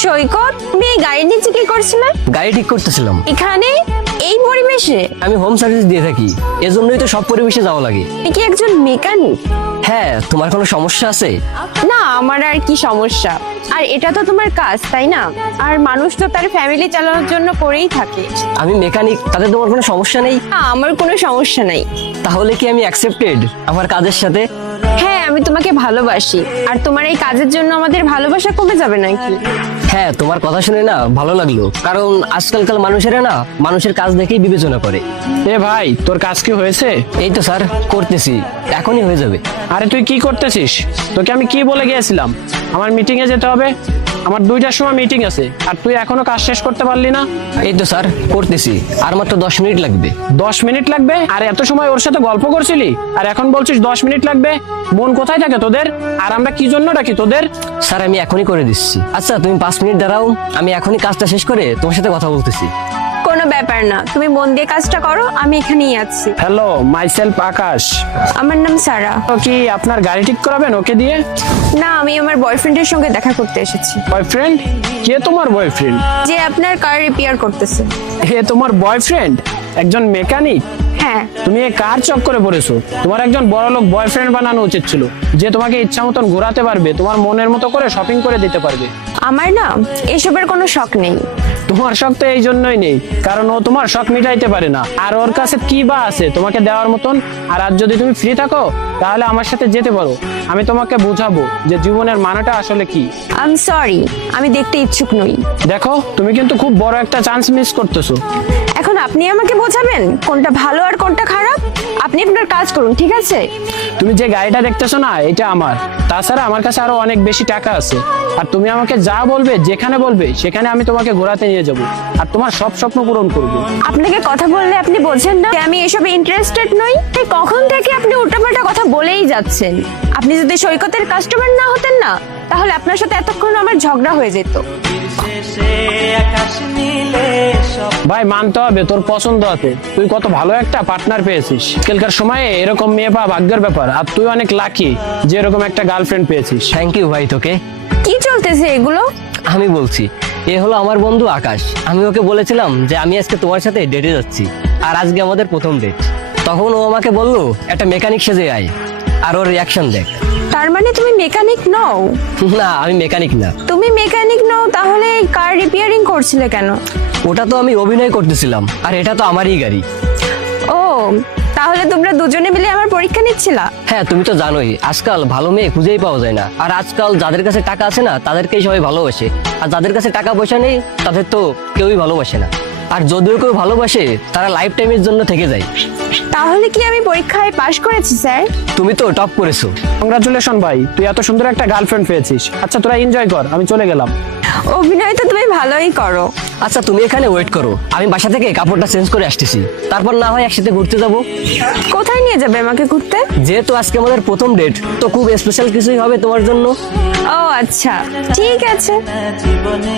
সৈকত, তুমি এই গাড়ির নিচে কি করছিলে? গাড়ি ঠিক করতেছিলাম। এখানে এই পরিবেশে? আমি হোম সার্ভিস দিয়ে থাকি, এজন্যই তো সব পরিবেশে যাওয়া লাগে। তুমি কি একজন মেকানিক? হ্যাঁ, তোমার কোনো সমস্যা আছে? না, আমার আর কি সমস্যা। আর এটা তো তোমার কাজ, তাই না? আর মানুষ তো তার ফ্যামিলি চালানোর জন্য করেই থাকে। আমি মেকানিক, তাতে তোমার কোনো সমস্যা নেই? না, আমার কোনো সমস্যা নাই। তাহলে কি আমি অ্যাকসেপ্টেড আমার কাজের সাথে? হ্যাঁ, আমি তোমাকে ভালোবাসি। আর তোমার এই কাজের জন্য আমাদের ভালোবাসা কমে যাবে নাকি? হ্যাঁ, তোমার কথা শুনে না ভালো লাগলো, কারণ আজকালকার মানুষেরা না মানুষের কাজ দেখেই বিবেচনা করে। এ ভাই, তোর কাজ কি হয়েছে? এই তো স্যার করতেছি, এখনই হয়ে যাবে। আরে তুই কি করতেছিস? তোকে আমি কি বলে গিয়েছিলাম আমার মিটিং এ যেতে হবে? আমার 2টার সময় মিটিং আছে, আর তুই এখনো কাজ শেষ করতে পারলি না? এই তো স্যার করতেছি, আর মাত্র 10 মিনিট লাগবে। 10 মিনিট লাগবে? আর এত সময় ওর সাথে গল্প করছিলি, আর এখন বলছিস 10 মিনিট লাগবে? মন কোথায় থাকে তোদের? আর আমরা কি জন্য ডাকি তোদের? স্যার আমি এখনই করে দিচ্ছি। আচ্ছা তুমি 5 মিনিট দাঁড়াও, আমি এখনই কাজটা শেষ করে তোমার সাথে কথা বলতেছি। কোনো ব্যাপার না, তুমি মন দিয়ে কাজটা করো, আমি এখানেই আছি। হ্যালো, মাইসেলফ আকাশ। আমার নাম সারা। তো কি আপনার গাড়ি ঠিক করাবেন ওকে দিয়ে? না, আমি আমার বয়ফ্রেন্ডের সঙ্গে দেখা করতে এসেছি। বয়ফ্রেন্ড? কে তোমার বয়ফ্রেন্ড? যে আপনার কার রিপেয়ার করতেছে। হে, তোমার বয়ফ্রেন্ড একজন মেকানিক? হ্যাঁ। তুমি এই কার চক্করে পড়েছো? তোমার একজন বড়লোক বয়ফ্রেন্ড বানানো উচিত ছিল, যে তোমাকে ইচ্ছা মতন ঘোরাতে পারবে, তোমার মনের মতো করে শপিং করে দিতে পারবে। আমার না এসবের কোনো শখ নেই। তোমার শখ তো এই জন্যই নেই, কারণ ও তোমার শখ মিটাইতে পারে না। আর ওর কাছে কি বা আছে তোমাকে দেওয়ার মতন? আর আজ যদি তুমি ফ্রি থাকো তাহলে আমার সাথে যেতে পারো, আমি তোমাকে বুঝাবো যে জীবনের মানেটা আসলে কি। আই এম সরি, আমি দেখতে ইচ্ছুক নই। দেখো, তুমি কিন্তু খুব বড় একটা চান্স মিস করতেছো। এখন আপনি আমাকে বোঝাবেন কোনটা ভালো আর কোনটা খারাপ? আপনি আপনার কাজ করুন, ঠিক আছে? তুমি যে গাড়িটা দেখতেছো না, এটা আমার। তাছাড়া আমার কাছে আরো অনেক বেশি টাকা আছে, আর তুমি আমাকে যা বলবে, যেখানে বলবে, সেখানে আমি তোমাকে ঘোরাতে নিয়ে যাব, আর তোমার সব স্বপ্ন পূরণ করবো। আপনাকে কথা বললে আপনি বোঝেন না যে আমি এসবে ইন্টারেস্টেড নই? এই কখন থেকে আপনি উল্টাপাল্টা কথা বলেই যাচ্ছেন। আপনি যদি সৈকতের কাস্টমার না হতেন না, তাহলে আপনার সাথে এতক্ষণ আমার ঝগড়া হয়ে যেত। ভাই, মানতে হবে তোর পছন্দ আছে, তুই কত ভালো একটা পার্টনার পেয়েছিস। আজকালকার সময়ে এরকম মেয়ে পাওয়া ভাগ্যের ব্যাপার, আর তুই অনেক লাকি যে এরকম একটা গার্লফ্রেন্ড পেয়েছিস। থ্যাংক ইউ ভাই তোকে। কি চলতেছে এগুলো? আমি বলছি, এ হলো আমার বন্ধু আকাশ। আমি ওকে বলেছিলাম যে আমি আজকে তোমার সাথে ডেটে যাচ্ছি, আর আজকে আমাদের প্রথম ডেট। তখন ও আমাকে বললো একটা মেকানিক সেজে আয়, আর ওর রিয়াকশন দেখ। তার মানে তুমি মেকানিক নও? না, আমি মেকানিক না। তুমি মেকানিক নও, তাহলে এই কার রিপেয়ারিং করছিলে কেন? ওটা তো আমি অভিনয় করতেছিলাম, আর এটা তো আমারই গাড়ি। ও, তাহলে তোমরা দুজনে মিলে আমার পরীক্ষা নিচ্ছিলা? হ্যাঁ, তুমি তো জানোই আজকাল ভালো মেয়ে খুঁজেই পাওয়া যায় না। আর আজকাল যাদের কাছে টাকা আছে না, তাদেরকেই সবাই ভালোবাসে, আর যাদের কাছে টাকা পয়সা নেই তাদের তো কেউই ভালোবাসে না। আর যদিও কেউ ভালোবাসে, তারা লাইফ টাইমের জন্য থেকে যায়। তাহলে কি আমি পরীক্ষায় পাশ করেছি স্যার? তুমি তো টপ করেছো। কংগ্রাচুলেশন ভাই, তুই এত সুন্দর একটা গার্লফ্রেন্ড পেয়েছিস। আচ্ছা, তোরা এনজয় কর, আমি চলে গেলাম। অভিনয় তো তুমি ভালোই করো। আচ্ছা তুমি এখানে ওয়েট করো, আমি বাসা থেকে কাপড়টা চেঞ্জ করে আসতেছি, তারপর না হয় একসাথে ঘুরতে যাব। কোথায় নিয়ে যাবে আমাকে ঘুরতে? যেহেতু আজকে আমাদের প্রথম ডেট, তো খুব স্পেশাল কিছুই হবে তোমার জন্য। ও আচ্ছা, ঠিক আছে। জীবনে